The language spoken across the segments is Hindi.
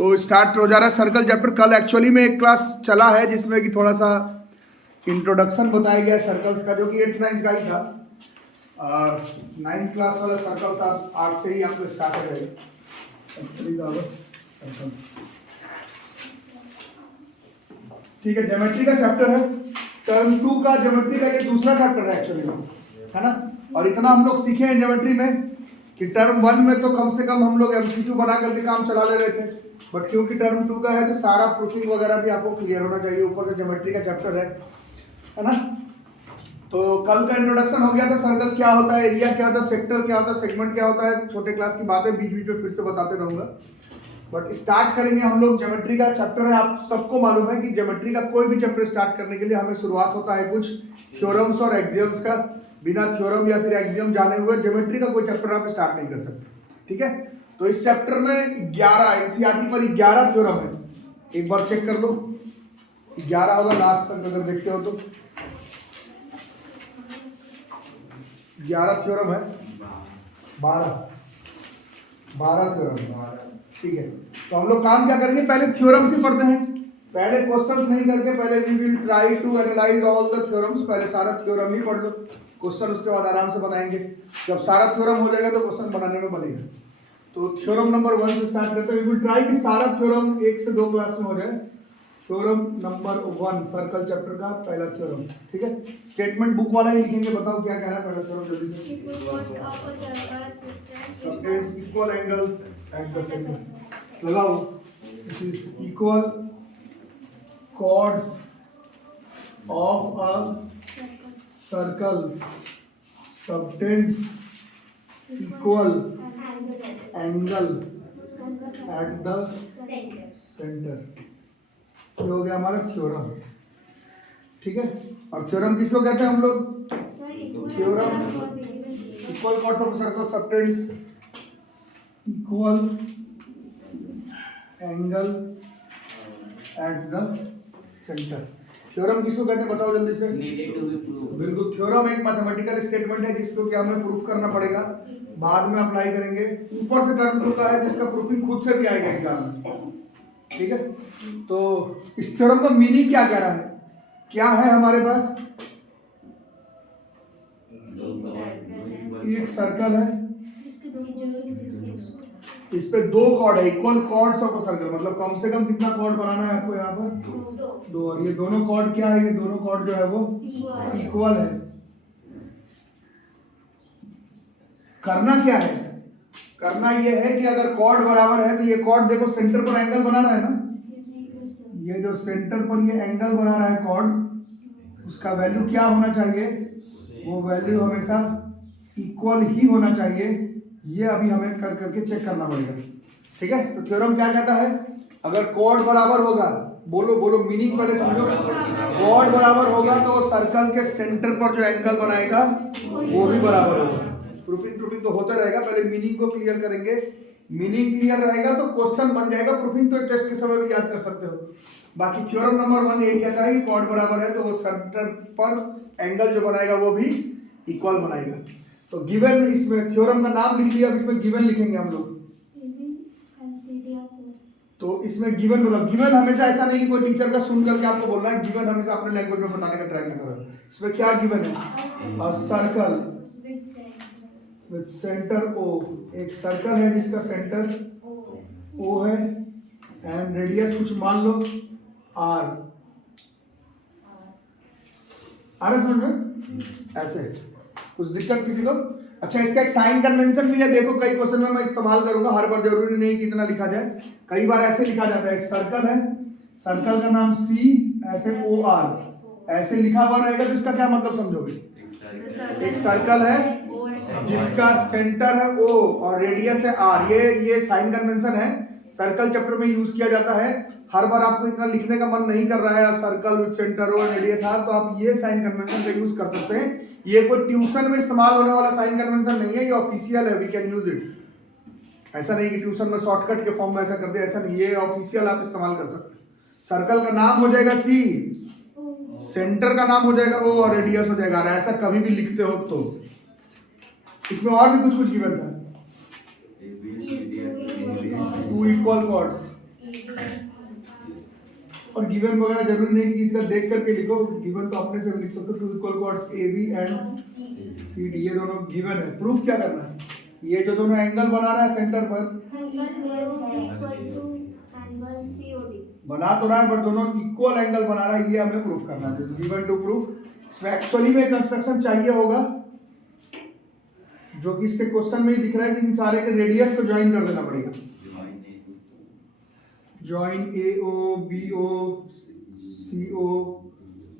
तो स्टार्ट हो जा रहा है सर्कल चैप्टर। कल एक्चुअली में एक क्लास चला है जिसमें कि थोड़ा सा इंट्रोडक्शन बताया गया सर्कल्स का, जो कि 8th 9th का ही था। और 9th क्लास वाला सर्कल्स आप आज से ही आपको स्टार्ट हो जाएगा। ठीक है, ज्योमेट्री का चैप्टर है। टर्म 2 का ज्योमेट्री का ये दूसरा चैप्टर है एक्चुअली में, है ना। और इतना हम लोग सीखे हैं ज्योमेट्री में कि टर्म 1 में तो कम से कम हम लोग एमसीक्यू बना करके काम चला ले रहे थे, बट क्योंकि टर्म 2 का है तो सारा प्रूफिंग वगैरह भी आपको क्लियर होना चाहिए। ऊपर से ज्योमेट्री का चैप्टर है ना। तो कल का इंट्रोडक्शन हो गया था, सर्कल क्या होता है, एरिया क्या होता है, सेक्टर क्या होता है, सेगमेंट क्या होता है। छोटे क्लास की बातें बीच बीच में फिर से बताते रहूंगा, बट स्टार्ट करेंगे हम लोग। ज्योमेट्री का चैप्टर है, आप सबको मालूम है कि ज्योमेट्री का कोई भी चैप्टर स्टार्ट करने के लिए हमें शुरुआत होता है कुछ थ्योरम्स और एक्सियम्स का। बिना थ्योरम या फिर एक्सियम जाने हुए ज्योमेट्री का कोई चैप्टर आप स्टार्ट नहीं कर सकते, ठीक है। तो इस चैप्टर में 11 एनसीईआरटी पर 11 थ्योरम है। एक बार चेक कर लो, 11 होगा लास्ट तक अगर देखते हो तो। 11 थ्योरम है, 12 थ्योरम, ठीक है। तो हम लोग काम क्या करेंगे, पहले थ्योरम्स ही पढ़ते हैं। पहले क्वेश्चंस नहीं करके पहले we will try to analyse all the theorems. पहले सारा थ्योरम ही पढ़ लो, क्वेश्चन उसके बाद आराम से बनाएंगे। जब सारा थ्योरम हो जाएगा तो क्वेश्चन बनाने में बनेगा। तो थ्योरम नंबर 1 से स्टार्ट करते हैं। वी विल ट्राई कि सारा थ्योरम 1 से 2 क्लास में हो जाए। थ्योरम नंबर 1 सर्कल चैप्टर का पहला थ्योरम, ठीक है। स्टेटमेंट बुक वाला ही लिखेंगे, बताओ क्या कहना है पहला थ्योरम जल्दी से। Subtends equal angles at the centre. लगाओ, this is equal chords of a circle subtends equal angle at the center। ये हो गया हमारा थ्योरम, ठीक है। और थ्योरम किसको कहते हैं हम लोग, theorem equal chords of a circle subtends equal angle at the centre. Theorem किसको कहते हैं बताओ जल्दी से। बिल्कुल, थ्योरम एक मैथमेटिकल स्टेटमेंट है जिसको कि हमें प्रूफ करना पड़ेगा, बाद में अप्लाई करेंगे। ऊपर से टर्म 2 का है जिसका प्रूफिंग खुद से भी आएगा एग्जाम में, ठीक है। तो इस थ्योरम का मीनिंग क्या कह रहा है, क्या है हमारे पास, एक सर्कल है, इस पे 2 कॉर्ड है, equal chords of a circle. मतलब कम से कम कितना कॉर्ड बनाना है आपको यहाँ पर, 2। और ये दोनों कॉर्ड क्या है, ये दोनों कॉर्ड जो है वो इक्वल है। करना क्या है, करना ये है कि अगर कॉर्ड बराबर है तो ये कॉर्ड देखो सेंटर पर एंगल बना रहा है ना। ये जो सेंटर पर ये एंगल बना रहा है कॉर्ड, उसका वैल्यू क्या होना चाहिए, वो वैल्यू हमेशा इक्वल ही होना चाहिए। ये अभी हमें कर करके चेक करना पड़ेगा, ठीक है। तो थ्योरम क्या कहता है, अगर कॉर्ड बराबर होगा, बोलो बोलो मीनिंग पहले समझो। कॉर्ड बराबर होगा तो सर्कल के सेंटर पर जो एंगल बनाएगा वो भी बराबर होगा। प्रूफिंग तो होता रहेगा, पहले मीनिंग को क्लियर करेंगे। मीनिंग क्लियर रहेगा तो क्वेश्चन बन जाएगा, प्रूफिंग तो टेस्ट के समय भी याद कर सकते हो। बाकी थ्योरम नंबर 1 यही कहता है कि कॉर्ड बराबर है तो वो सेंटर पर एंगल जो बनाएगा वो भी इक्वल बनाएगा। तो गिवन, इसमें थ्योरम का नाम लिख लिया, अब इसमें गिवन लिखेंगे हम लोग। तो इसमें गिवन मतलब गिवन हमेशा ऐसा नहीं कि कोई टीचर का सुन करके आपको बोलना है, गिवन हमेशा अपने लैंग्वेज में बताने का ट्राई करना है। इसमें क्या गिवन है, a circle with centre O. एक सर्कल है जिसका सेंटर ओ है एंड रेडियस कुछ मान लो आर। आ रहा समझ में, ऐसे कुछ दिक्कत किसी को। अच्छा, इसका एक साइन कन्वेंशन भी है, देखो कई क्वेश्चन में मैं इस्तेमाल करूंगा, हर बार जरूरी नहीं कि इतना लिखा जाए। कई बार ऐसे लिखा जाता है, एक सर्कल है, सर्कल का नाम सी, ऐसे ओ आर ऐसे लिखा हुआ रहेगा, तो इसका क्या मतलब समझोगे। एक सर्कल है जिसका सेंटर है ओ और रेडियस है आर। ये साइन कन्वेंशन है, सर्कल चैप्टर में यूज किया जाता है। हर बार आपको इतना लिखने का मन नहीं कर रहा है, circle with centre O radius R, तो आप ये साइन कन्वेंशन का यूज कर सकते हैं। ये कोई ट्यूशन में इस्तेमाल होने वाला साइन कन्वेंशन नहीं है, ये ऑफिशियल है, वी कैन यूज इट। ऐसा नहीं कि ट्यूशन में शॉर्टकट के फॉर्म में ऐसा कर दे, ऐसा नहीं, ये ऑफिशियल आप इस्तेमाल कर सकते हैं। सर्कल का नाम हो जाएगा सी, सेंटर का नाम हो जाएगा ओ और रेडियस हो जाएगा, ऐसा कभी भी लिखते हो तो। इसमें और भी कुछ गिवन था, 2 इक्वल कॉर्ड्स और गिवन वगैरह जरूरी नहीं कि किसी का देख करके लिखो, गिवन तो अपने से भी लिख सकते हो। Two equal chords A B and C D, ये दोनों गिवन है। प्रूफ क्या करना है? ये जो दोनों एंगल बना रहा है सेंटर पर, बना तो रहा है बट दोनों इक्वल एंगल बना रहा है, ये हमें प्रूफ करना है। This given to proof. इसमें एक्चुअली में कंस्ट्रक्शन चाहिए होगा जो कि इसके क्वेश्चन में ही दिख रहा है कि इन सारे के रेडियस को ज्वाइन कर देना पड़ेगा। ज्वाइन ए ओ बी ओ सी ओ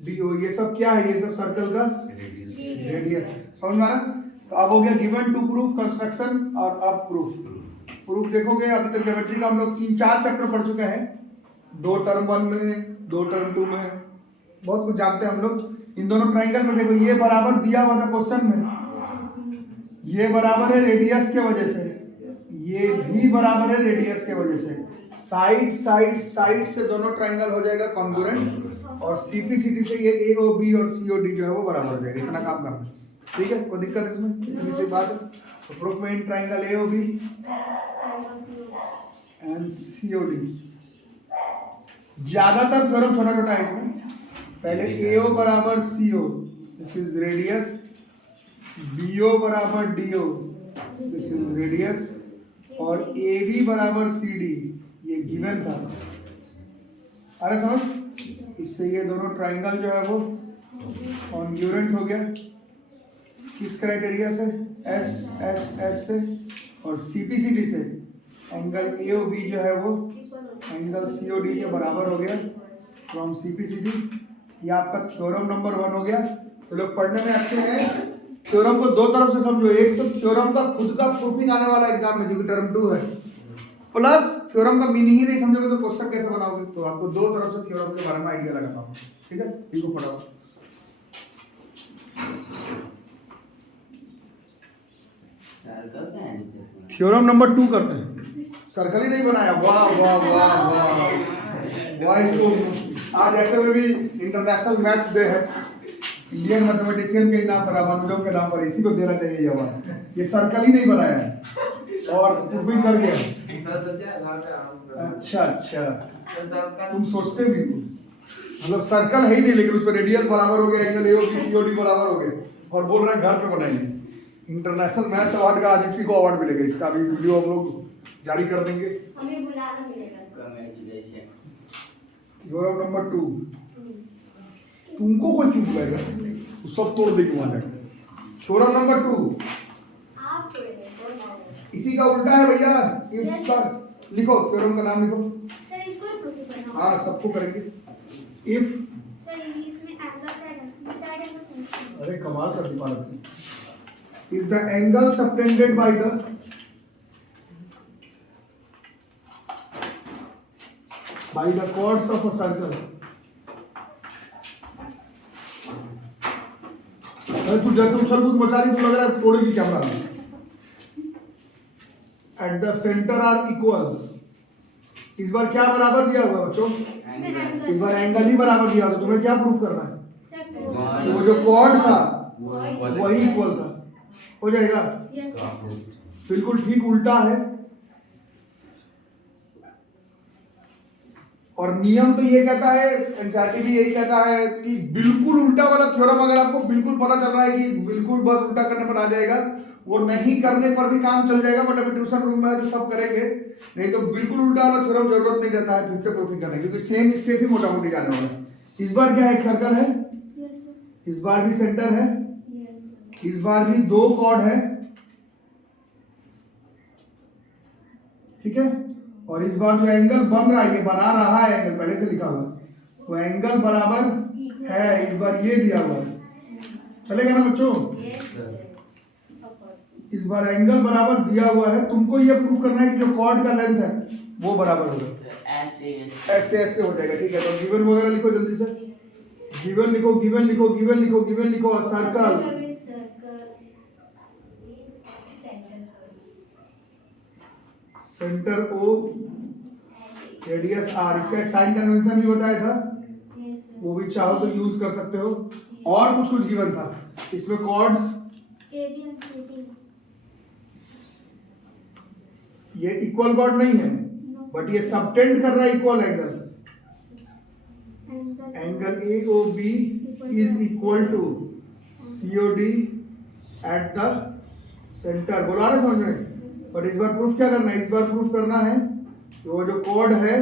डी ओ, ये सब क्या है? ये सब सर्कल का रेडियस है। समझ में आ रहा? तो अब हो गया गिवन टू प्रूफ कंस्ट्रक्शन, और अब प्रूफ। प्रूफ देखोगे, अभी तक ज्योमेट्री का हम लोग 3-4 चैप्टर पढ़ चुके हैं, 2 टर्म 1 में, 2 टर्म 2 में, बहुत कुछ जानते हैं हम लोग। इन दोनों ट्राइंगल में देखो, ये बराबर दिया हुआ था क्वेश्चन में, ये बराबर है रेडियस के वजह से, ये भी बराबर है रेडियस के वजह से। साइड साइड साइड से दोनों ट्राइंगल हो जाएगा कॉन्ग्रुएंट, और सीपीसीटी से ये ए ओ बी और सी ओ डी जो है वो बराबर हो जाएगा। इतना काम करना, ठीक है? कोई दिक्कत इसमें? इतनी सी बात है। तो प्रूफ में in triangle A O B and C O D, ज्यादातर थ्योरम छोटा छोटा है इसमें। पहले ए ओ बराबर C O, this is radius, B O बराबर D O, this is radius, और ए बी बराबर सी डी, ये गिवन था। अरे समझ? इससे ये दोनों ट्राइंगल जो है वो कॉन्ग्रुएंट हो गया। किस क्राइटेरिया से? एस एस एस से, और सीपीसीटी से एंगल ए ओ बी जो है वो एंगल सी ओ डी के बराबर हो गया फ्रॉम सीपीसीटी। ये आपका थ्योरम नंबर 1 हो गया। तो लोग पढ़ने में अच्छे हैं, थ्योरम को दो तरफ से समझो। एक तो थ्योरम का खुद का प्रूफिंग आने वाला एग्जाम में, जो कि टर्म 2 है, प्लस थ्योरम का मीनिंग ही नहीं समझोगे तो क्वेश्चन कैसे बनाओगे? तो आपको दो तरफ से थ्योरम के बारे में आइडिया लगाना होगा, ठीक है? इनको पढ़ाओ। थ्योरम नंबर 2 करते हैं। सर्कल ही नहीं बनाया, वाह वाह वाह वाह वाह। इसको आज ऐसे में भी इंटरनेशनल मैथ्स डे है, इंडियन मैथमेटिशियन के नाम पर, रामानुजम के नाम पर, इसी को देना चाहिए जवाब। ये सर्कल ही नहीं बनाया है और प्रूफिंग कर गया। अच्छा अच्छा, तुम सोचते भी हो, मतलब सर्कल है ही नहीं, लेकिन उस पर रेडियस बराबर हो गया, angle A O B C O D बराबर हो गए, और बोल रहे हैं घर पे बनाएंगे। इंटरनेशनल मैथ्स अवार्ड का आज इसी को अवार्ड मिलेगा। इसका भी वीडियो हम लोग जारी कर देंगे। हमें बुलाना मिलेगा। थ्योरम नंबर 2, तुमको कोई क्यों बुलाएगा? सब तोड़ देगी वहां। थ्योरम नंबर 2 आप तोड़ेंगे, इसी का उल्टा है भैया। इसका लिखो, थ्योरम का नाम लिखो। सर इसको ही प्रूफ करना। हाँ, सबको करेंगे। इफ सर इसमें एंगल साइड एंगल, अरे कमाल कर दी पालक। If the angle subtended by the chords of a circle, तू जैसे उछल कूद मचा रही, तो लग रहा है तोड़ेगी camera. At the centre are equal. इस बार क्या बराबर दिया हुआ बच्चों? इस बार एंगल ही बराबर दिया हुआ। तुम्हें क्या प्रूफ करना है? तो वो जो कॉर्ड था वही इक्वल था, हो जाएगा। बिल्कुल ठीक उल्टा है। और नियम तो ये कहता है, एनसीईआरटी भी यही कहता है कि बिल्कुल उल्टा वाला थ्योरम अगर आपको बिल्कुल पता चल रहा है कि बिल्कुल बस उल्टा करने पर आ जाएगा, वो नहीं करने पर भी काम चल जाएगा। बट अभी ट्यूशन रूम में है तो सब करेंगे, नहीं तो बिल्कुल उल्टा वाला थ्योरम जरूरत नहीं रहता है फिर से प्रूफिंग करने, क्योंकि सेम स्टेप ही मोटा मोटी जाने वाला है। इस बार क्या है? एक सर्कल है, इस बार भी सेंटर है, इस बार भी 2 कॉर्ड है, ठीक है? और इस बार जो एंगल बन रहा है, ये बना रहा है एंगल, पहले से लिखा हुआ, तो एंगल बराबर है। इस बार ये दिया हुआ है, चलेगा ना बच्चों? इस बार एंगल बराबर दिया हुआ है। तुमको ये प्रूफ करना है कि जो कॉर्ड का लेंथ है वो बराबर होगा। ऐसे ऐसे हो जाएगा, ठीक है? तो गिवन वगैरह लिखो जल्दी से। गिवन लिखो, गिवन लिखो, गिवन लिखो, गिवन लिखो। Circle centre O, radius R। इसका एक साइन कन्वेंशन भी बताया था, वो भी चाहो तो यूज कर सकते हो। और कुछ कुछ गिवन था इसमें, कॉर्ड्स ये इक्वल कॉर्ड नहीं है, बट ये सबटेंड कर रहा है equal angle, angle angle AOB is equal to COD at the centre. बोला रहे समझ में? बट इस बार प्रूफ क्या करना है? इस बार प्रूफ करना है कि वो जो कॉर्ड है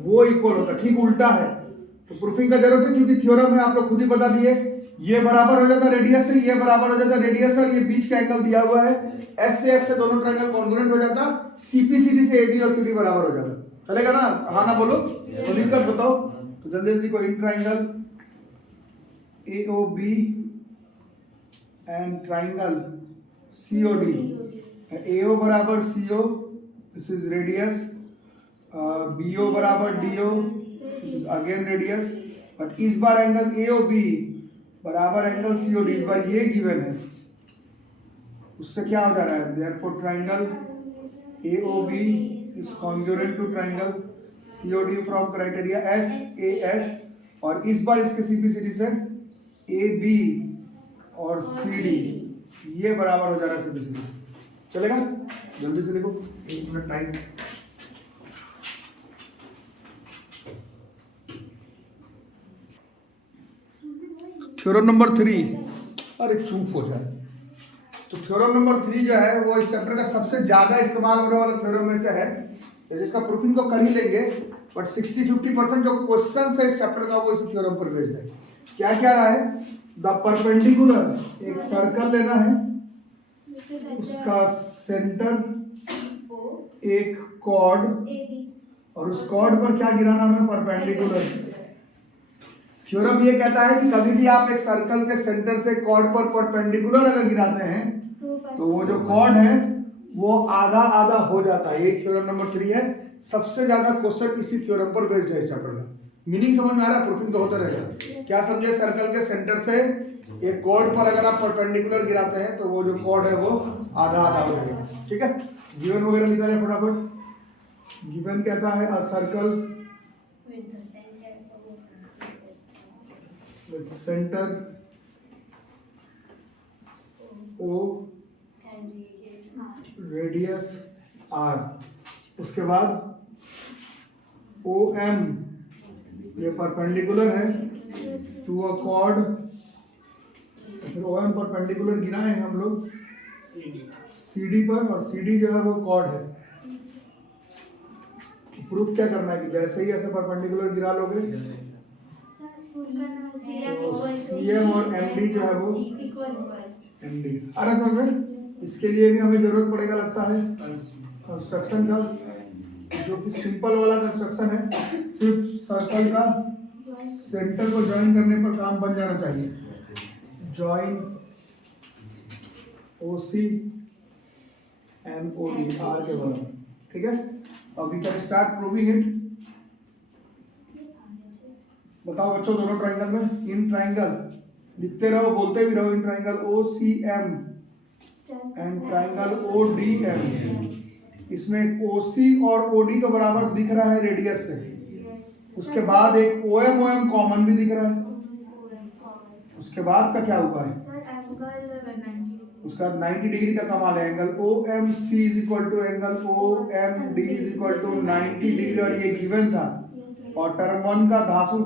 वो इक्वल होता है, ठीक उल्टा है। तो प्रूफिंग का जरूरत है क्योंकि थ्योरम में आप लोग खुद ही बता दिए, ये बराबर हो जाता है रेडियस से, ये बराबर हो जाता है रेडियस से, और ये बीच का एंगल दिया हुआ है S से S से दोनों ट्रायंगल कॉन्ग्रुएंट हो जाता, CPCD से AB और CD बराबर हो जाता। चलेगा ना? हाँ ना बोलो तो दिक्कत बताओ। तो जल्दी जल्दी को in triangle AOB and triangle COD, AO बराबर CO, this is radius, BO बराबर DO, this is again radius, but इस बार एंगल AOB बराबर एंगल COD, इस बार ये गिवन है, उससे क्या हो जा रहा है? Therefore triangle AOB is congruent to triangle COD from criteria SAS, और इस बार इसके CPCD से AB और CD ये बराबर हो जा रहा है CPCD से। चलेगा? जल्दी से लिखो, 1 मिनट टाइम। थ्योरम नंबर 3, अरे चुप हो जाए। तो थ्योरम नंबर 3 जो है वो इस चैप्टर का सबसे ज्यादा इस्तेमाल होने वाला थ्योरम में से है, जिसका प्रूफिंग तो कर ही लेंगे, बट 60-50% जो क्वेश्चन है इस चैप्टर का वो इस थ्योरम पर बेस्ड है। क्या क्या रहा है? द परपेंडिकुलर, एक सर्कल लेना है, उसका सेंटर एक कॉर्ड, और उस कॉर्ड पर क्या गिराना हमें? परपेंडिकुलर। थ्योरम ये कहता है कि कभी भी आप एक सर्कल के सेंटर से कॉर्ड पर परपेंडिकुलर अगर गिराते हैं तो वो जो कॉर्ड है वो आधा आधा हो जाता है। ये थ्योरम नंबर 3 है, सबसे ज्यादा क्वेश्चन इसी थ्योरम पर बेस्ड है इस चैप्टर का। मीनिंग समझ में आ रहा है? प्रूफिंग तो होता रहेगा। क्या समझे? सर्कल के सेंटर से एक कॉर्ड पर अगर आप परपेंडिकुलर गिराते हैं तो वो जो कॉर्ड है वो आधा आधा हो जाएगा। ठीक है, गिवन वगैरह निकाले फटाफट। गिवन कहता है a circle with center O radius R, उसके बाद OM ये परपेंडिकुलर है टू अ कॉर्ड, फिर OM परपेंडिकुलर गिराए हैं हम लोग CD पर, और CD जो है वो कॉर्ड है। प्रूफ क्या करना है कि जैसे ही ऐसे परपेंडिकुलर गिरा लोगे CM और MD जो है वो MD। अरे समझ में? इसके लिए भी हमें जरूरत पड़ेगा लगता है कंस्ट्रक्शन का, जो कि सिंपल वाला कंस्ट्रक्शन है, सिर्फ सर्कल का सेंटर को ज्वाइन करने पर काम बन जाना चाहिए। ज्वाइन OC MOD R के बराबर। ठीक है, अब we can start proving it. बताओ बच्चों, दोनों ट्रायंगल में इन ट्रायंगल लिखते रहो, बोलते भी रहो। In triangle OCM and triangle ODM, इसमें OC और OD तो बराबर दिख रहा है रेडियस से, उसके बाद एक OM कॉमन भी दिख रहा है। उसके बाद का क्या हुआ है? उसका 90 डिग्री का कमाल है। Angle OMC is equal to angle OMD is equal to 90 degree, और ये गिवन था। और टर्म 1 का धांसू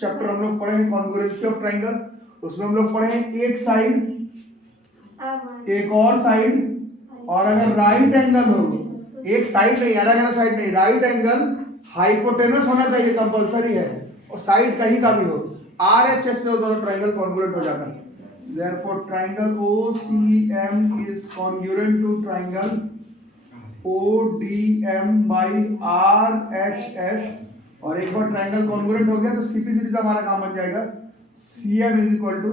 चैप्टर हम लोग पढ़े हैं, कॉन्ग्रुएंसी ऑफ ट्रायंगल, उसमें हम लोग पढ़े हैं एक साइड एक और साइड, और अगर राइट एंगल हो, एक साइड नहीं, अलग अलग साइड नहीं, राइट एंगल हाइपोटेनस होना चाहिए, कंपलसरी है, और साइड कहीं का भी हो, RHS से दोनों ट्रायंगल कॉन्ग्रुएंट हो जाता है। Therefore triangle OCM is congruent to triangle ODM by RHS, और एक बार ट्रायंगल कॉन्ग्रुएंट हो गया तो CPCD से हमारा काम बन जाएगा CM is equal to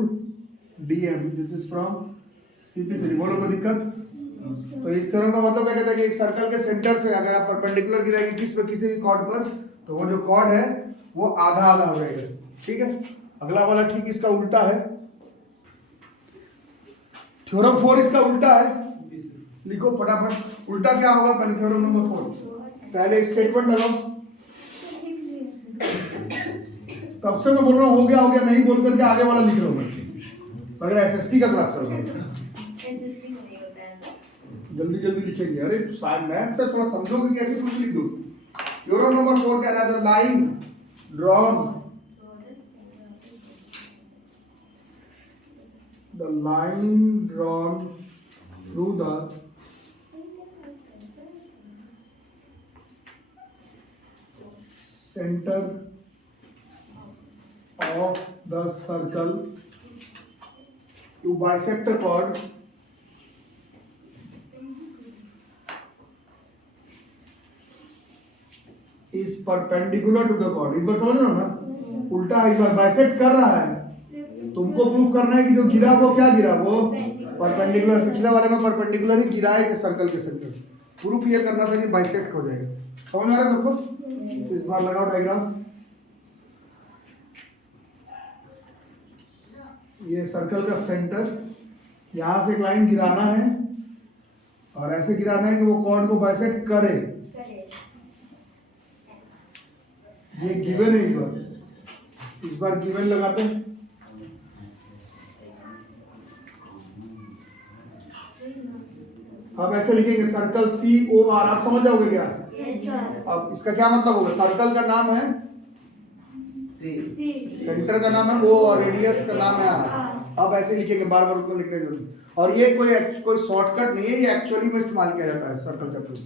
DM, this is from CPCD। बोलो कोई दिक्कत? तो इस तरह का मतलब क्या कहता है कि एक सर्कल के सेंटर से अगर आप परपेंडिकुलर गिराएंगे किसी भी कॉर्ड पर, तो वो जो कॉर्ड है वो आधा आधा हो जाएगा। ठीक है, अगला वाला ठीक इसका उल्टा है। थ्योरम 4 इसका उल्टा है, लिखो फटाफट। उल्टा क्या होगा? पहले थ्योरम नंबर 4, पहले स्टेटमेंट लगाओ। तब से मैं बोल रहा हूँ हो गया नहीं बोल करके आगे वाला लिख रहा हूँ। अगर SST का क्लास चल रहा है जल्दी जल्दी लिखेंगे। अरे मैथ से थोड़ा समझोगे कैसे कुछ लिख दो। थ्योरम नंबर 4 कह रहा है the line drawn through the center of the circle to bisect a chord is perpendicular to the chord। इस बार समझ रहे हो ना, उल्टा है, इस बार बाइसेक्ट कर रहा है। तुमको प्रूफ करना है कि जो गिरा वो क्या गिरा, वो परपेंडिकुलर। पिछले वाले में परपेंडिकुलर ही गिरा है सर्कल के सेंटर से। प्रूफ ये करना था कि बाइसेक्ट हो जाएगा। समझ आ रहा है सबको? तो इस बार लगाओ डायग्राम। ये सर्कल का सेंटर, यहां से एक लाइन गिराना है और ऐसे गिराना है कि वो कॉर्ड को बाइसेक्ट करे। ये गिवन है। इस बार गिवन लगाते हैं। अब ऐसे लिखेंगे सर्कल COR। आप समझ जाओगे क्या? Yes sir. अब इसका क्या मतलब होगा? सर्कल का नाम है सी, सेंटर का नाम है O और रेडियस का नाम है R। अब ऐसे लिखेंगे, बार बार उसको लिखने की जरूरत। और ये कोई शॉर्टकट नहीं है, ये एक्चुअली में इस्तेमाल किया जाता है सर्कल का प्रयोग।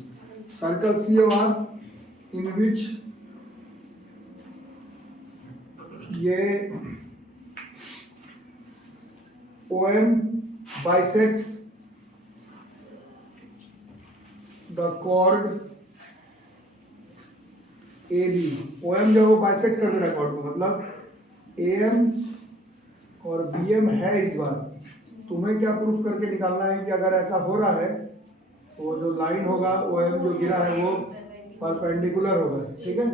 सर्कल COR इन विच ये OM bisects the chord AB। OM जो वो बाइसेक्ट कर दे रहा है chord को, मतलब AM और BM है। इस बार तुम्हें क्या प्रूफ करके निकालना है कि अगर ऐसा हो रहा है तो जो लाइन होगा OM जो गिरा है वो परपेंडिकुलर होगा। ठीक है,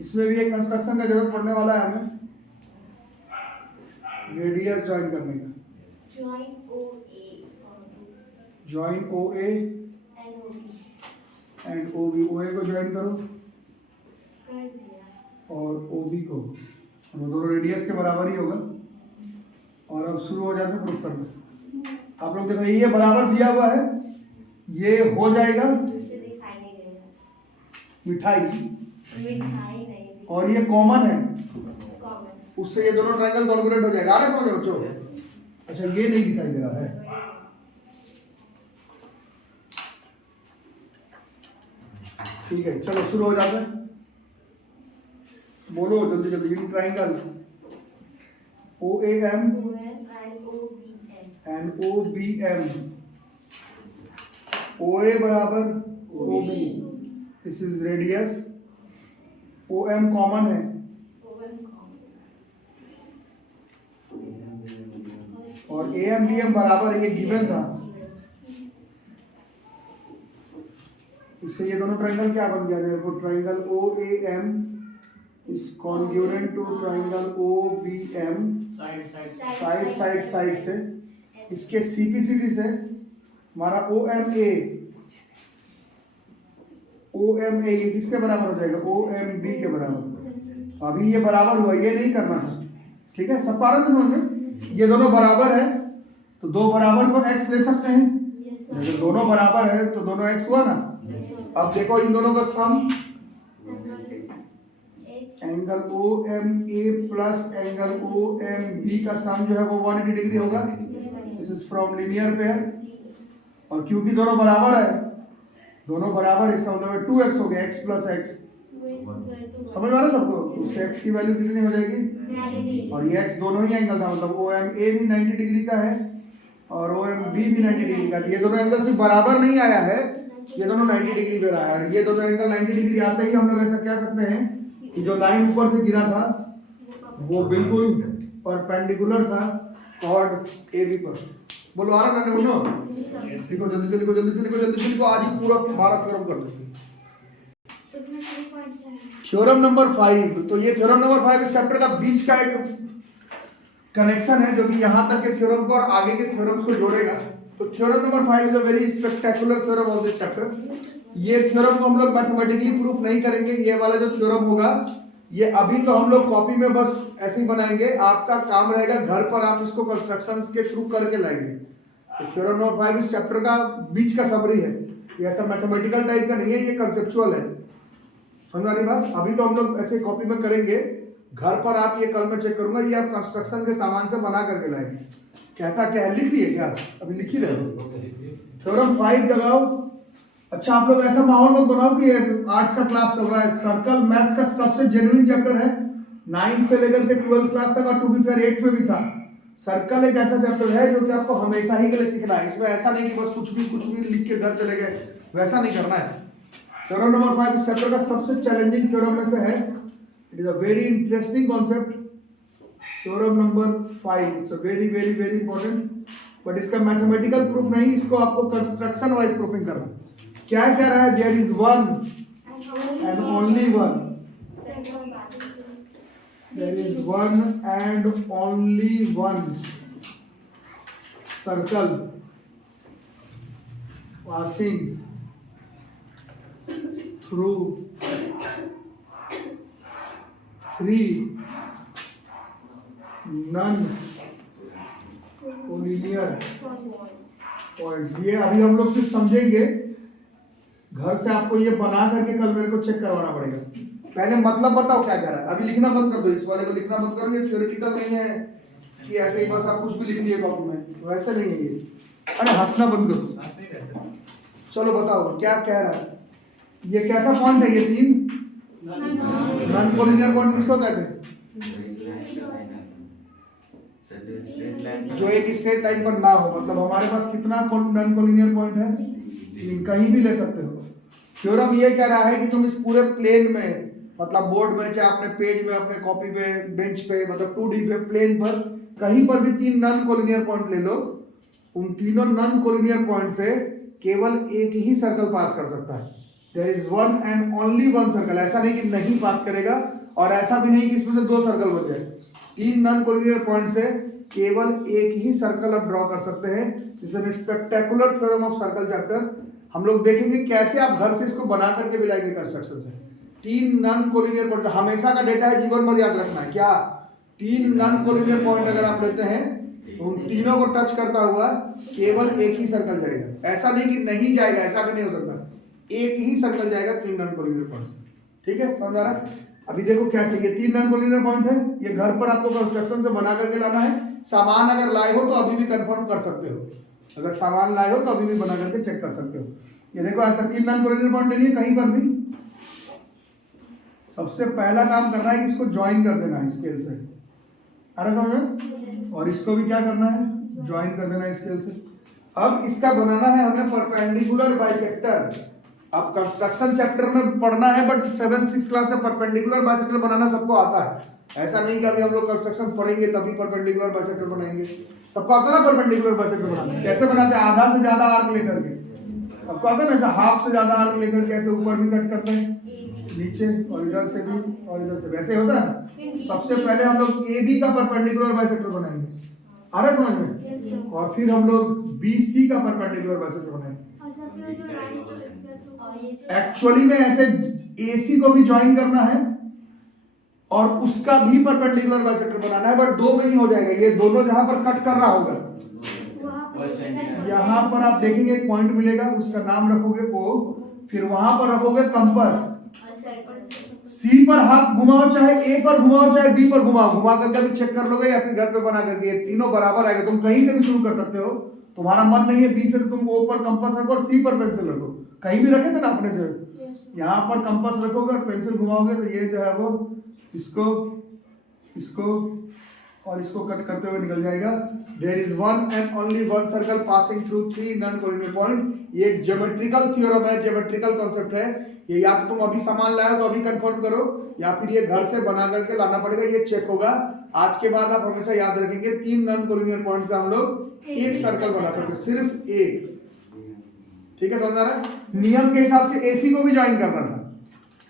इसमें भी एक कंस्ट्रक्शन का जरूरत पड़ने वाला है हमें, रेडियस ज्वाइन करने का। Join OA and OB। OA को ज्वाइन करो और OB को, वो दोनों रेडियस के बराबर ही होगा। और अब शुरू हो जाते हैं प्रूफ करना। आप लोग देखो, ये बराबर दिया हुआ है, ये हो जाएगा मिठाई, और ये कॉमन है, उससे ये दोनों ट्रायंगल कॉन्ग्रुएंट हो जाएगा। आ रहा है समझ बच्चों? अच्छा, ये नहीं दिखाई दे रहा है। ठीक है, चलो शुरू हो जाता है। बोलो जल्दी जल्दी। In triangle OAM and OBM, OA बराबर OB, this is radius. OM common है और AM BM बराबर है, ये गिवन था। इससे ये दोनों ट्रायंगल क्या बन गया? देखो, triangle OAM is congruent to triangle OBM side से। इसके CPCD से हमारा OMA ये किसके बराबर हो जाएगा? OMB के बराबर। अभी ये बराबर हुआ, ये नहीं करना था। ठीक है, सब पा रहे थे समझ में? ये दोनों बराबर है तो दो बराबर को x ले सकते हैं। अगर दोनों बराबर है तो दोनों x हुआ ना। अब देखो इन दोनों का sum, angle OMA plus angle OMB का सम जो है वो 180 डिग्री होगा। This is from linear pair. और क्योंकि दोनों बराबर है, इसका मतलब है 2x हो गया, x प्लस x। समझ में आ रहा है सबको? उससे x की वैल्यू कितनी हो जाएगी? और ये x दोनों ही एंगल था, मतलब OMA भी 90 डिग्री का है और OMB भी 90 डिग्री का। ये दोनों एंगल से बराबर नहीं आया है, ये दोनों 90 डिग्री पे रहा है। ये दोनों एंगल 90 डिग्री आते ही हम लोग ऐसा कह सकते हैं कि जो लाइन ऊपर से गिरा था वो बिल्कुल परपेंडिकुलर था कॉर्ड AB पर। बोलो आ रहा है? बोलो लिखो, जल्दी से लिखो। आज ही पूरा भारत खत्म कर दो। Theorem number 5। तो ये थ्योरम नंबर 5 इस चैप्टर का बीच का एक कनेक्शन है जो कि यहाँ तक के थ्योरम को और आगे के थ्योरम्स को जोड़ेगा। तो theorem number 5 is a very spectacular theorem of this chapter. ये थ्योरम को हम लोग मैथमेटिकली प्रूफ नहीं करेंगे। ये वाला जो थ्योरम होगा ये अभी तो हम लोग कॉपी में बस ऐसे ही बनाएंगे। आपका काम रहेगा घर पर आप इसको कंस्ट्रक्शंस के थ्रू करके लाएंगे। तो थ्योरम नंबर 5 इस चैप्टर का बीच का समरी है। ये ऐसा मैथमेटिकल टाइप का नहीं है, ये कंसेप्चुअल है। समझ आ रही बात? अभी तो हम लोग ऐसे कॉपी में करेंगे, घर पर आप ये कल मैं चेक करूंगा, ये आप कंस्ट्रक्शन के सामान से बना करके लाएंगे। कहता क्या है, लिख लिए क्या? अभी लिख ही रहे हो। थ्योरम 5 लगाओ। अच्छा आप लोग ऐसा माहौल मत बनाओ कि आर्ट्स का क्लास चल रहा है। सर्कल मैथ्स का सबसे जेन्युइन चैप्टर है, 9 से लेकर के 12th क्लास तक, और टू बी फेयर 8th में भी था। सर्कल एक ऐसा चैप्टर है जो कि आपको हमेशा ही के लिए सीखना है। इसमें ऐसा नहीं कि बस कुछ भी लिख के घर चले गए, वैसा नहीं करना है। थ्योरम नंबर 5 इस चैप्टर का सबसे चैलेंजिंग थ्योरम में से है। It is a very interesting concept. Theorem number 5 it's a very very very important, but इसका मैथमेटिकल प्रूफ नहीं, इसको आपको कंस्ट्रक्शन वाइज प्रूफिंग करना। क्या कह रहा है? There is one and only one, there is one and only one circle passing through 3 non-collinear points। ये अभी हम लोग सिर्फ समझेंगे, घर से आपको ये बना करके कल मेरे को चेक करवाना पड़ेगा। पहले मतलब बताओ क्या कह रहा है। अभी लिखना बंद कर दो, इस वाले को लिखना बंद करो। ये थ्योरेटिकल नहीं है कि ऐसे ही बस आप कुछ भी लिख लिए कॉपी में, वैसे नहीं है ये। अरे हंसना बंद करो। चलो बताओ क्या कह रहा है। ये कैसा पॉइंट है? ये 3 नॉन कोलिनियर पॉइंट किसको कहते हैं? जो एक स्ट्रेट लाइन पर ना हो। मतलब हमारे पास कितना नॉन कोलिनियर पॉइंट है? 3। कहीं भी ले सकते हो। थ्योरम ये कह रहा है कि तुम इस पूरे प्लेन में, मतलब बोर्ड में, चाहे अपने पेज में, अपने कॉपी पे, बेंच पे, मतलब 2D पे प्लेन पर कहीं पर भी 3 नॉन कोलिनियर पॉइंट ले लो। उन तीनों नॉन कोलिनियर पॉइंट से केवल एक ही सर्कल पास कर सकता है। There is one and only one circle. ऐसा नहीं कि नहीं पास करेगा, और ऐसा भी नहीं कि इसमें से 2 सर्कल बन जाए। 3 नॉन कोलिनियर पॉइंट से केवल एक ही सर्कल आप ड्रॉ कर सकते हैं। जिसमें spectacular theorem of circle chapter हम लोग देखेंगे कैसे आप घर से इसको बना करके भी लाएंगे कंस्ट्रक्शन से। 3 नॉन कोलिनियर पॉइंट हमेशा का डेटा है, जीवन भर याद रखना है। क्या 3 नॉन कोलिनियर पॉइंट अगर आप लेते हैं, उन तीनों को टच करता हुआ केवल एक ही सर्कल जाएगा। ऐसा नहीं कि नहीं जाएगा, ऐसा भी नहीं हो सकता। एक ही सर्कल जाएगा 3 नॉन कोलिनियर पॉइंट। ठीक है, समझ आ रहा है? अभी देखो कैसे ये 3 नॉन कोलिनियर पॉइंट है। ये घर पर आपको कंस्ट्रक्शन से बना करके लाना है। सामान अगर लाए हो तो अभी भी कंफर्म कर सकते हो। अगर सामान लाए हो तो अभी भी बना करके चेक कर सकते हो। ये देखो ऐसा 3 नॉन कोलिनियर पॉइंट लेंगे कहीं पर भी। सबसे पहला काम करना है कि इसको ज्वाइन कर देना है स्केल से। आ रहा समझ में? और इसको भी क्या करना है? ज्वाइन कर देना है स्केल से। अब इसका बनाना है हमें परपेंडिकुलर बाइसेक्टर। अब कंस्ट्रक्शन चैप्टर में पढ़ना है, बट 7th 6th क्लास से परपेंडिकुलर बाइसेक्टर बनाना सबको आता है। ऐसा नहीं कि अभी हम लोग कंस्ट्रक्शन पढ़ेंगे तभी परपेंडिकुलर बाइसेक्टर बनाएंगे। सबको आता है ना परपेंडिकुलर बाइसेक्टर बनाना? कैसे बनाते हैं? आधा से ज्यादा आर्क लेकर के। सबको आता है ना? ऐसा हाफ से ज्यादा आर्क लेकर के ऐसे ऊपर भी कट करते हैं, नीचे, और इधर से भी, और इधर से, वैसे होता है ना। सबसे पहले हम लोग AB का परपेंडिकुलर बाइसेक्टर बनाएंगे। आ रहा है समझ में? और फिर हम लोग BC का परपेंडिकुलर बाइसेक्टर बनाएंगे। एक्चुअली में ऐसे AC को भी ज्वाइन करना है और उसका भी परपेंडिकुलर बाइसेक्टर बनाना है, बट 2 में ही हो जाएगा। ये दोनों जहां पर कट कर रहा होगा, यहाँ पर आप देखेंगे एक पॉइंट मिलेगा, उसका नाम रखोगे O, फिर वहां पर रखोगे कंपास। C पर हाथ घुमाओ, चाहे A पर घुमाओ, चाहे B पर घुमाओ, घुमा करके अभी चेक कर लोगे या फिर घर पे बना करके, ये तीनों बराबर आएगा। तुम कहीं से भी शुरू कर सकते हो। तुम्हारा मन नहीं है B से, तुम O पर कंपास रखो और C पर पेंसिल रखो। कहीं भी रखे थे ना अपने से, यहाँ पर कंपास रखोगे और पेंसिल घुमाओगे तो ये जो है वो इसको और इसको कट करते हुए निकल जाएगा। There is one and only one circle passing through 3 non collinear point. ये एक ज्योमेट्रिकल थ्योरम है, ज्योमेट्रिकल कॉन्सेप्ट है। ये या तो तुम अभी सामान लाए तो अभी कंफर्म करो, या फिर ये घर से बना करके लाना पड़ेगा, ये चेक होगा। आज के बाद आप हमेशा याद रखेंगे 3 नॉन कोलिनियर पॉइंट से हम लोग एक सर्कल बना सकते हैं, सिर्फ एक। ठीक है, समझ आ रहा है? नियम के हिसाब से AC को भी ज्वाइन करना था,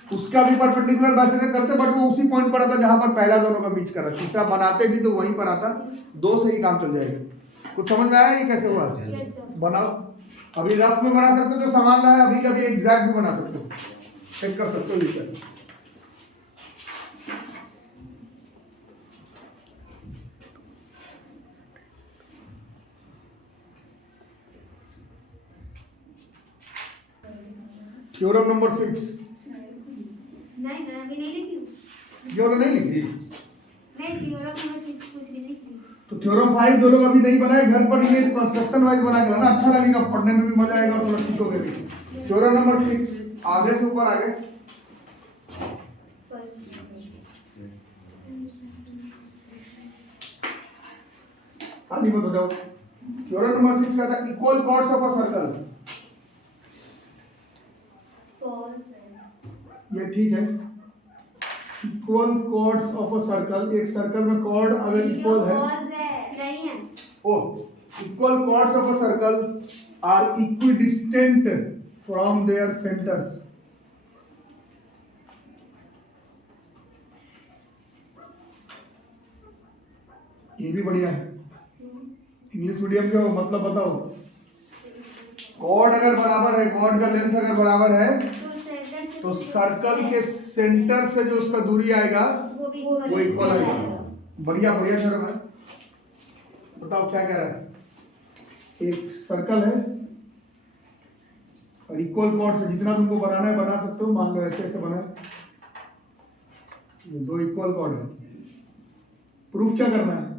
उसका भी परपेंडिकुलर बाइसेक्टर करते, बट वो उसी पॉइंट पर आता जहां पर पहला दोनों का बीच करा। तीसरा बनाते भी तो वहीं पर आता, 2 से ही काम चल जाएगा। कुछ समझ में आया ये कैसे हुआ? बनाओ। अभी रफ में बना सकते हो, जो सामान लाया अभी कभी एग्जैक्ट भी बना सकते हो, चेक कर सकते हो लिखकर। थ्योरम नंबर 6, अभी नहीं लिखी हूँ। ये वाला नहीं लिखी? मैं थ्योरम नंबर 6 पूछ रही लिख ली। तो थ्योरम 5 जो लोग अभी नहीं बनाए घर पर ये कंस्ट्रक्शन वाइज बना के लाना, अच्छा लगेगा, पढ़ने में भी मजा आएगा और थोड़ा सीखोगे भी। थ्योरम नंबर 6 आधे से ऊपर आगे। खाली मत हो जाओ। थ्योरम नंबर 6 का था equal chords of a circle. ये ठीक है। Equal chords of a circle, एक सर्कल में कॉर्ड अगर इक्वल है, नहीं है। Oh equal chords of a circle are equidistant from their centres. ये भी बढ़िया है। इंग्लिश मीडियम के हो मतलब बताओ। कॉर्ड अगर बराबर है, कॉर्ड का लेंथ अगर बराबर है तो सर्कल के सेंटर से जो उसका दूरी आएगा वो इक्वल आएगा। बढ़िया बढ़िया सर है। बताओ क्या कह रहा है। एक सर्कल है और इक्वल कॉर्ड से जितना तुमको बनाना है बना सकते हो। मान लो ऐसे ऐसे बना है, ये दो इक्वल कॉर्ड है। प्रूफ क्या करना है?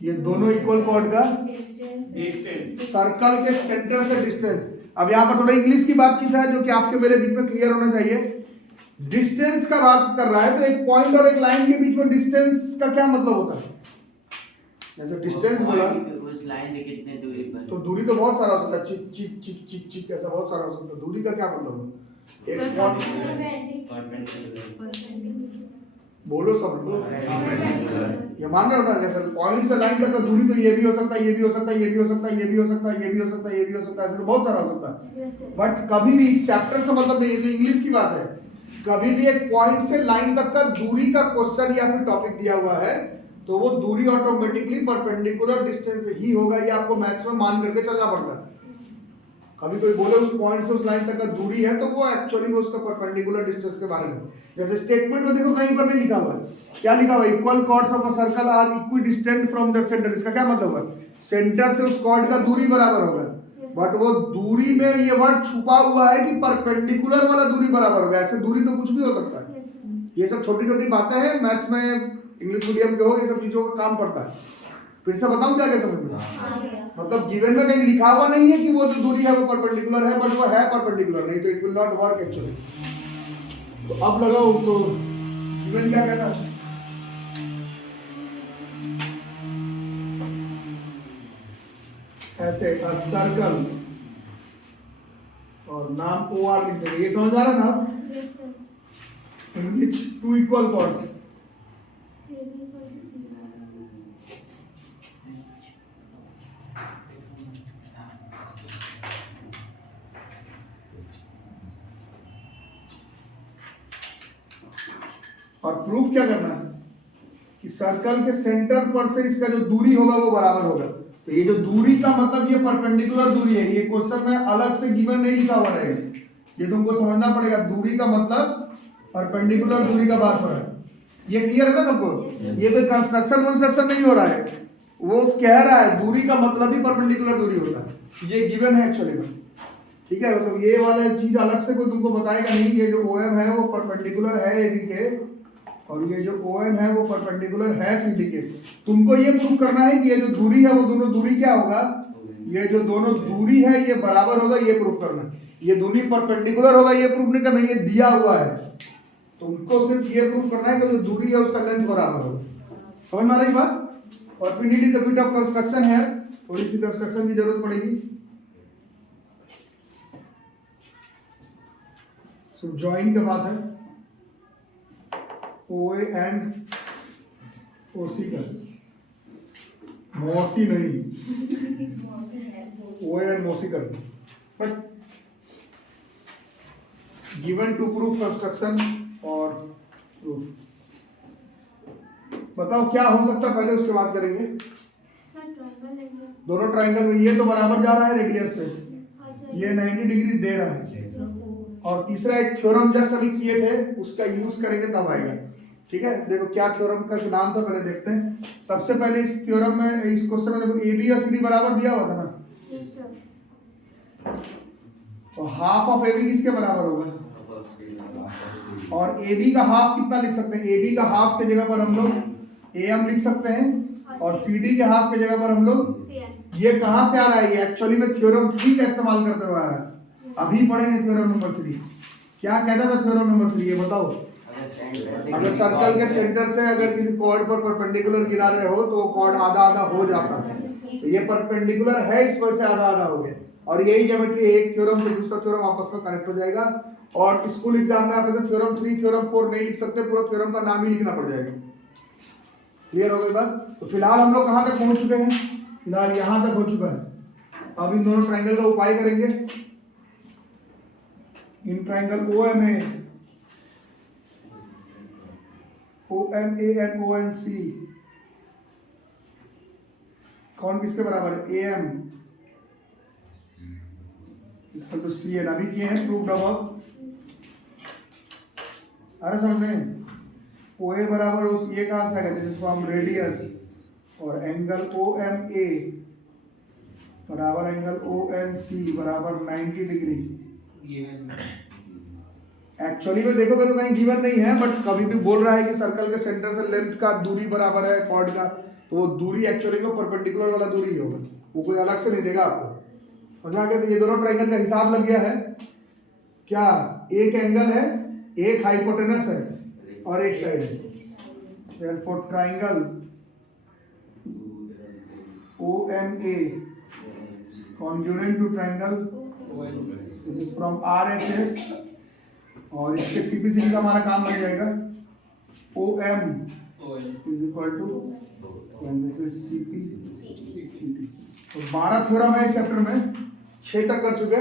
ये दोनों इक्वल कॉर्ड का डिस्टेंस सर्कल के सेंटर से डिस्टेंस। अब यहाँ पर थोड़ा इंग्लिश की बातचीत है जो कि आपके मेरे बीच में क्लियर होना चाहिए। डिस्टेंस का बात कर रहा है तो एक पॉइंट और एक लाइन के बीच में डिस्टेंस का क्या मतलब होता है? जैसे डिस्टेंस बोला उस लाइन से कितने दूरी पर, तो दूरी तो बहुत सारा हो सकता है, चिक चिक चिक चिक चिक ऐसा बहुत सारा हो सकता है। दूरी का क्या मतलब है? एक बोलो सब लोग, ये मान रहे हो ना? जैसे पॉइंट से लाइन तक का दूरी तो ये भी हो सकता है, ये भी हो सकता है, ये भी हो सकता है, ये भी हो सकता है, ये भी हो सकता है, ये भी हो सकता है, ऐसे तो बहुत सारा हो सकता है। बट कभी भी इस चैप्टर से मतलब नहीं, तो इंग्लिश की बात है, कभी भी एक पॉइंट से लाइन तक का दूरी का क्वेश्चन या फिर टॉपिक दिया हुआ है तो वो दूरी ऑटोमेटिकली परपेंडिकुलर डिस्टेंस ही होगा। ये आपको मैथ्स में मान करके चलना पड़ता है। कभी कोई बोले उस पॉइंट से उस लाइन तक का दूरी है तो वो एक्चुअली वो उसका परपेंडिकुलर डिस्टेंस के बारे में। जैसे स्टेटमेंट में देखो कहीं पर नहीं लिखा हुआ है, क्या लिखा हुआ है? Equal chords of a circle are equidistant from their centre. इसका क्या मतलब है? सेंटर से उस कॉर्ड का दूरी बराबर होगा। बट वो दूरी में ये वर्ड छुपा हुआ है कि परपेंडिकुलर वाला दूरी बराबर होगा। ऐसे दूरी तो कुछ भी हो सकता है। ये सब छोटी छोटी बातें हैं, मैथ्स में इंग्लिश मीडियम के हो ये सब चीजों का काम पड़ता है। फिर से बताऊं क्या क्या समझ में? मतलब गिवन में कहीं लिखा हुआ नहीं है कि वो जो दूरी है वो परपेंडिकुलर है, बट वो है परपेंडिकुलर, नहीं तो it will not work actually. तो अब लगाओ तो गिवन क्या कहता है? ऐसे a सर्कल और नाम ओ आर लिख देंगे। ये समझ आ रहा है ना? इन विच टू इक्वल कॉर्ड्स और प्रूफ क्या करना है कि सर्कल के सेंटर पर से इसका जो दूरी होगा वो बराबर होगा। तो ये जो दूरी का मतलब ये परपेंडिकुलर दूरी है। ये क्वेश्चन में अलग से गिवन नहीं लिखा हुआ रहेगा, ये तुमको समझना पड़ेगा। दूरी का मतलब परपेंडिकुलर दूरी का बात हो रहा है। ये क्लियर है ना सबको? ये कोई कंस्ट्रक्शन नहीं हो रहा है, वो कह रहा है दूरी का मतलब ही परपेंडिकुलर दूरी होता है। ये गिवन है एक्चुअली में, ठीक है? मतलब ये वाला चीज अलग से कोई तुमको बताएगा नहीं। ये जो OM है वो परपेंडिकुलर है AB के, और ये जो ON है वो परपेंडिकुलर है CD के। तुमको ये प्रूव करना है कि ये जो दूरी है वो दोनों दूरी क्या होगा, ये जो दोनों दूरी है ये बराबर होगा, ये प्रूव करना है। ये दूरी परपेंडिकुलर होगा ये प्रूव नहीं करना, ये दिया हुआ है। तुमको सिर्फ ये प्रूव करना है कि जो दूरी है उसका लेंथ बराबर होगा। समझ में आ रही बात? और we need is a bit of construction है, थोड़ी सी कंस्ट्रक्शन की जरूरत पड़ेगी। सो ज्वाइन के बाद है OA एंड OC का, मौसी नहीं, OA एंड मौसी कर। But given to proof construction और प्रूफ। बताओ क्या हो सकता है, पहले उसके बाद करेंगे। दोनों ट्राइंगल में ये तो बराबर जा रहा है रेडियस से, ये 90 डिग्री दे रहा है। और तीसरा एक थ्योरम जस्ट अभी किए थे, उसका यूज करेंगे तब आएगा। ठीक है, देखो क्या थ्योरम का नाम था पहले देखते हैं। सबसे पहले इस थ्योरम में, इस क्वेश्चन में देखो AB और CD बराबर दिया हुआ था ना, तो हाफ ऑफ AB किसके बराबर होगा? और ए बी का हाफ कितना लिख सकते हैं? ए बी का हाफ के जगह पर हम लोग ए एम लिख सकते हैं और सी डी के हाफ के जगह पर हम लोग ये कहाँ से आ रहा है? ये एक्चुअली में थ्योरम 3 का इस्तेमाल करते हुए आ रहा है। अभी पढ़े हैं थ्योरम नंबर 3। क्या कहता था थ्योरम नंबर 3? ये बताओ। अगर सर्कल के सेंटर से अगर किसी कॉर्ड पर परपेंडिकुलर गिरा रहे हो तो वो कॉर्ड आधा आधा हो जाता है। तो ये परपेंडिकुलर है, इस वजह से आधा आधा हो गया। और यही ज्योमेट्री एक थ्योरम से दूसरा थ्योरम आपस में कनेक्ट हो जाएगा। और स्कूल एग्जाम में आप ऐसे थ्योरम 3 थ्योरम 4 नहीं लिख सकते, पूरा थ्योरम का नाम ही लिखना पड़ जाएगा। क्लियर हो गई बात? तो फिलहाल हम लोग कहाँ तक पहुंच चुके हैं? फिलहाल यहाँ तक हो चुका है। अब इन दोनों ट्रायंगल का उपाय करेंगे। In triangle OMA and ONC कौन किसके बराबर है? AM इसका तो CN अभी किए हैं, प्रूफ अब। अरे समझ में OA बराबर उस ये कहाँ से आएगा? जिसको हम रेडियस और एंगल OMA बराबर एंगल ONC बराबर 90 डिग्री। एक्चुअली में देखोगे तो कहीं गिवन नहीं है, बट कभी भी बोल रहा है कि सर्कल के सेंटर से लेंथ का दूरी बराबर है कॉर्ड का, तो वो दूरी एक्चुअली में परपेंडिकुलर वाला दूरी होगा, वो कोई अलग से नहीं देगा आपको। समझ आ गया? तो ये दोनों ट्रायंगल का हिसाब लग गया है क्या? एक एंगल है, एक हाइपोटेनस है और एक साइड है। Therefore triangle OMA congruent to triangle which is from RHS और इसके CPC का हमारा काम बन जाएगा OM is equal to and this is CP। तो 12 थ्योरम है इस चैप्टर में, 6 तक कर चुके,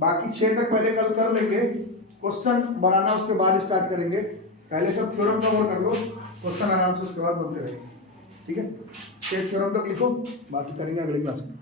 बाकी 6 तक पहले कल कर लेंगे। क्वेश्चन बनाना उसके बाद स्टार्ट करेंगे। पहले सब थ्योरम कवर कर लो, क्वेश्चन आराम से उसके बाद बनते रहेंगे। ठीक है? 6 थ्योरम तक लिखो, बाकी करेंगे अगली क्लास में।